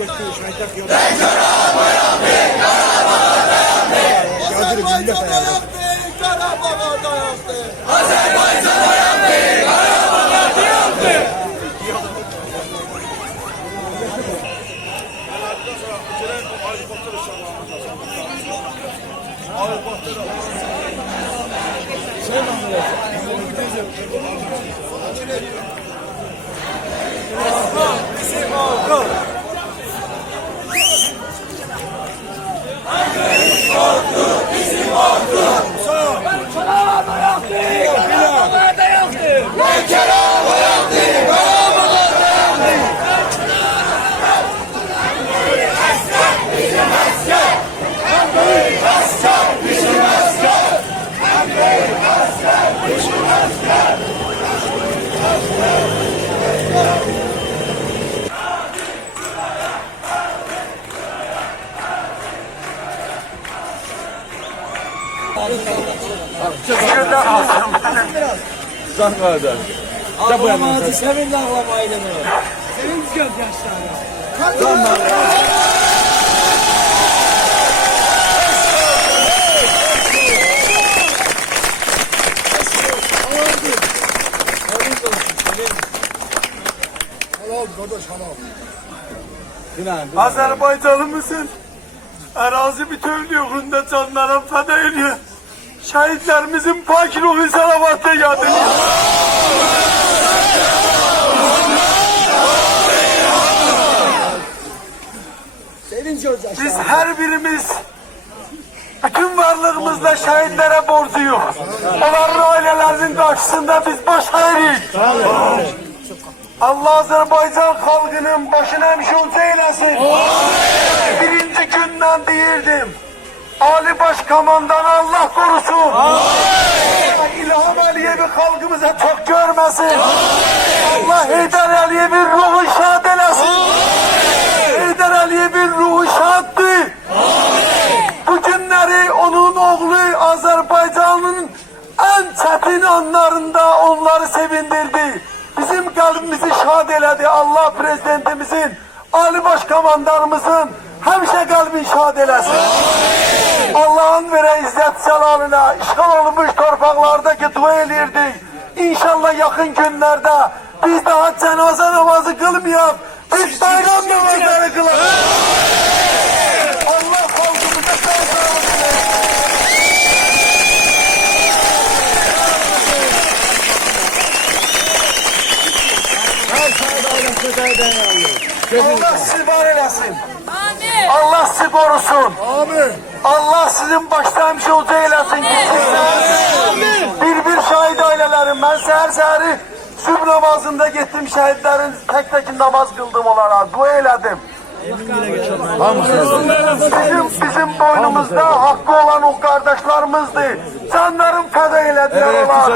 Azerbaycan dayak değil, Karabağ'a dayak değil. Azerbaycan dayak değil, Karabağ'a dayak değil. Ağlamayı sevinç ağlamayı demiyor. Sevinç gözyaşları. Azerbaycanımızın arazi bütünlüğünde canlarına feda ediyor. Şehitlerimizin pak ruhu salavatı yadını. Biz her birimiz bütün varlığımızla şehitlere borcuyuz. Onların ailelerinin karşısında biz baş eğrik. Allah Azerbaycan halkının başına hemşire eylesin. Birinci günden değildim. Ali Başkomandan Allah korusun. İlham Aliyevi halkımıza çok görmesin. Allah Heydar Aliyev'in ruhu şad eylesin. Heydar Aliyev'in ruhu şaddı. Bu günleri onun oğlu Azerbaycan'ın en çetin anlarında onları sevindirdi. Bizim kalbimizi şad eledi. Allah prezidentimizin, Ali Başkomandanımızın hemşe kalbin şad eləsin. Allah'ın vere izzet celalına işgal olmuş torpaqlardaki dua elirdik. İnşallah yakın günlerde biz daha cenaze namazı kılmayalım. Biz bayram namazları kılalım. Allah halkımıza sağ sağlık versin. Allah sizi var eylesin. Amin. Allah sizi korusun. Amin. Allah sizin başta hemşire eylesin. Bir şahit ailelerim. Ben seher sübh namazında gittim şehitlerin tek namaz kıldım onlara. Dua eyledim. Bizim boynumuzda hakkı olan o kardeşlerimizdi. Canlarım feda eylediler onlar.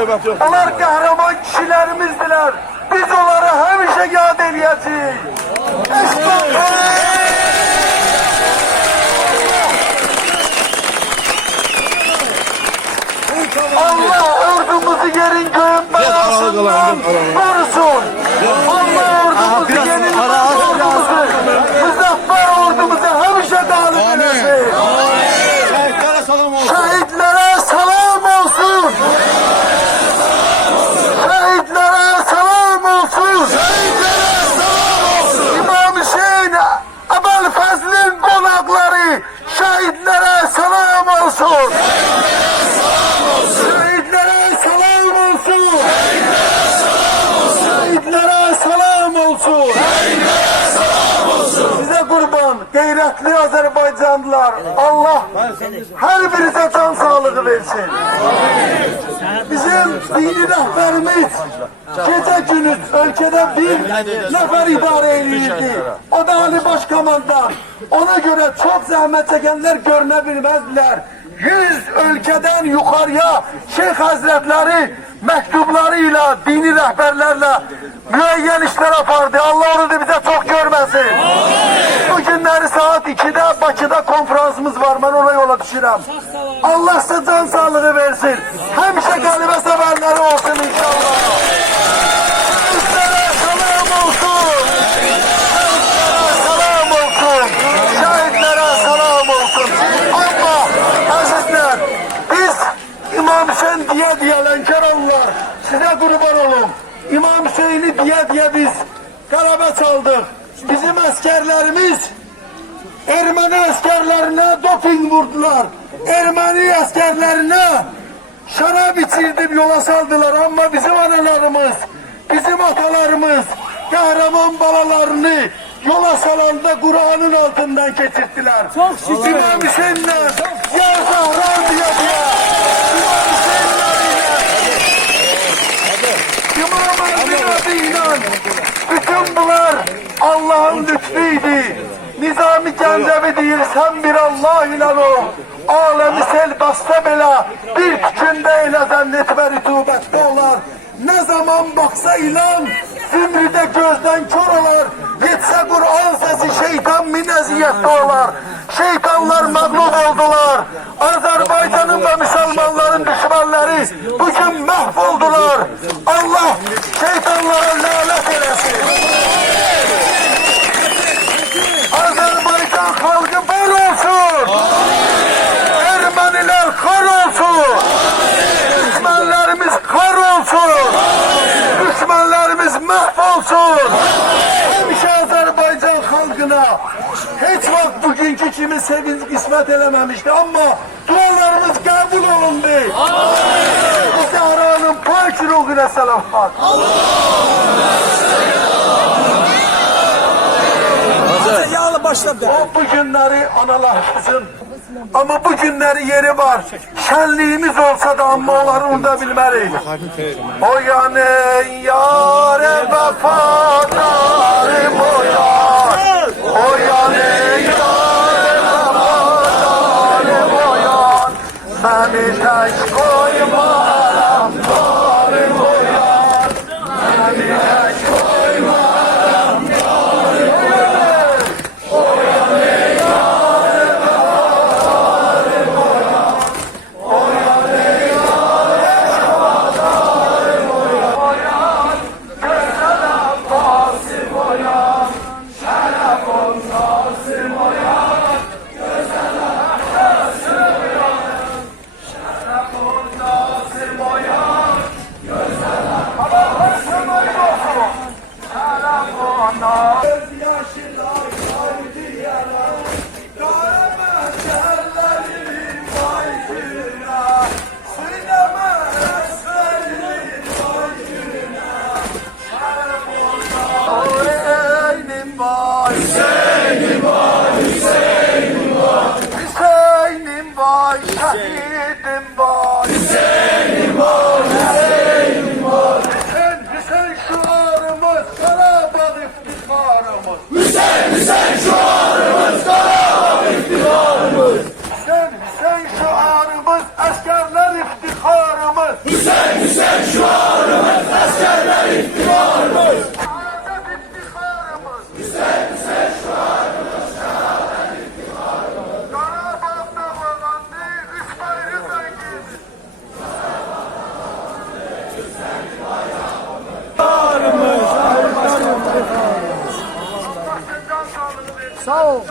Onlar kahraman kişilerimizdiler. Biz onları hemşe yad edeceğiz. Allah ordumuzu yerin göğün belasından korusun. Allah ordumuzu yerin ordumuzu, muzaffer ordumuzu hemşe dağılıp eylesin. Şehitlere selam olsun. Şehitlere selam olsun. İmam Hüseyin Ebel Fazl'ın konakları şehitlere selam olsun. Şehitlere selam olsun. Şehitlere selam olsun. Size kurban, gayretli Azerbaycanlılar. Allah her birinize can sağlığı versin. Bizim dini rehberimiz gece gündüz ülkede bir nefer ibare edildi. O da Ali Başkomandan. Ona göre çok zahmet çekenler görünebilmezler. 100 ülkeden yukarıya Şeyh Hazretleri mektuplarıyla, dini rehberlerle müeyyen işler yapardı. Allah onu da bize çok görmesin. Bu günleri saat 2'de Bakı'da konferansımız var. Ben ona yola düşürəm. Allah size can sağlığı versin. Hemşe kalime severleri olsun inşallah. Sizlere selam olsun. Sizlere selam olsun. kurban olun. İmam Hüseyin'i diye biz garaba çaldık. Bizim askerlerimiz Ermeni askerlerine doping vurdular. Ermeni askerlerine şarap içirdim yola saldılar ama bizim analarımız, bizim atalarımız kahraman balalarını yola salanda Kur'an'ın altından geçirttiler. Çok şükür. İmam Hüseyin'le ya Zahra diye İmam Hüseyin'le İmam Ali'nin adıyla bütün bunlar Allah'ın lütfuydu. Nizami Gencevi deyir, sen bir Allah ile ol. Alemi sel basta bela, bir tükünde eyle zannetme rütubette olar. Ne zaman baksa ilan, zümrüde gözden kör olar. Yetse Kur'an sesi şeytan min eziyette olar. Şeytanlar mağlup oldular. Azerbaycan'ın ve Müslümanların düşmanları bugün mahvoldular. Allah şeytanlara lanet eylesin. Azerbaycan halkı bol olsun. Ermeniler kar olsun. Düşmanlarımız kar olsun. Düşmanlarımız mahvolsun. Hemşe Azerbaycan halkına hiç vakit bugünkü kimi sevinç kısmet elememişti ama dualarımız kabul olundu. Bu Zahra'nın pak ruhuna selamat. O bu günleri analarımızın ama bu günleri yeri var. Şenliğimiz olsa da ama onları unutabilmeliyiz. O yani yâre vefadarım o yâr. O yani yâre vefadarım o yâr. Beni tek koyma darım o yâr. Beni tek koyma. Şehidim var, Hüseyin'im var, Hüseyin'im var. Hüseyin şuarımız, Karabağ iftiharımız. Hüseyin şuarımız, Karabağ iftiharımız. Hüseyin şuarımız, askerler iftiharımız. Hüseyin şuarımız, askerler iftiharımız. Şehadet iftiharımız. Hüseyin şuarımız, şehadet iftiharımız. Karabağ dağlandı, üç bayrı zengin. Sağ ol.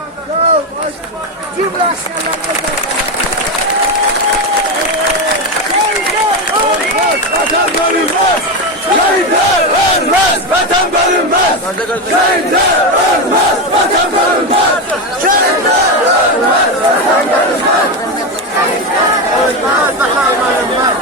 Cümle askerlerimize Vatan bölünmez! Şehitler ölmez! Vatan bölünmez! Şehitler ölmez! Vatan bölünmez! Şehitler ölmez! Vatan bölünmez! Şehitler ölmez! Vatan bölünmez!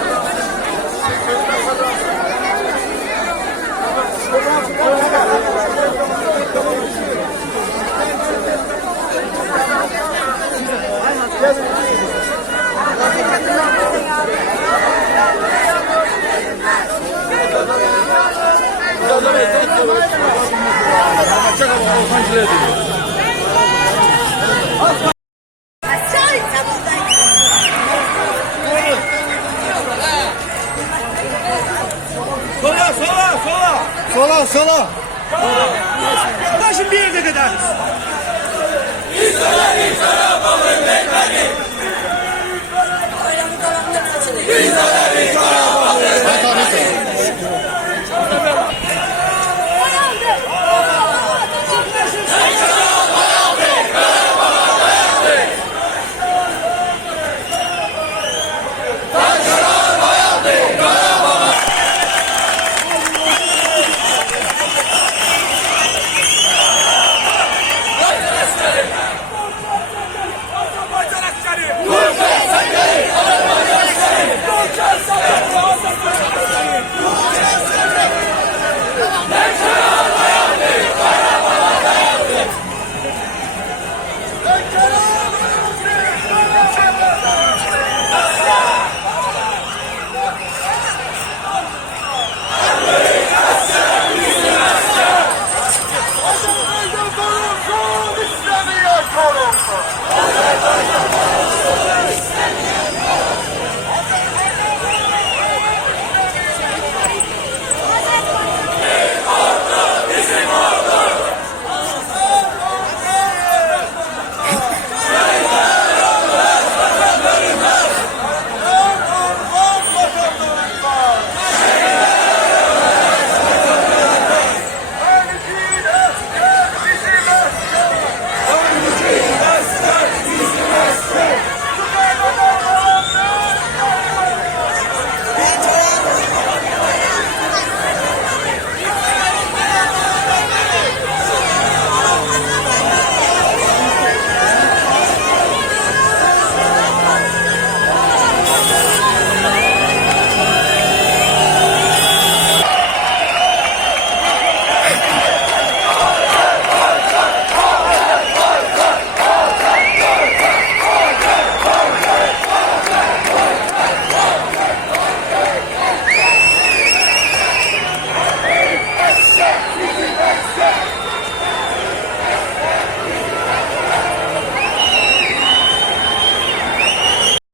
Sola. Başım bir yerde kadar. İzledik Karabağ'ın bekleri! İzledik Karabağ'ın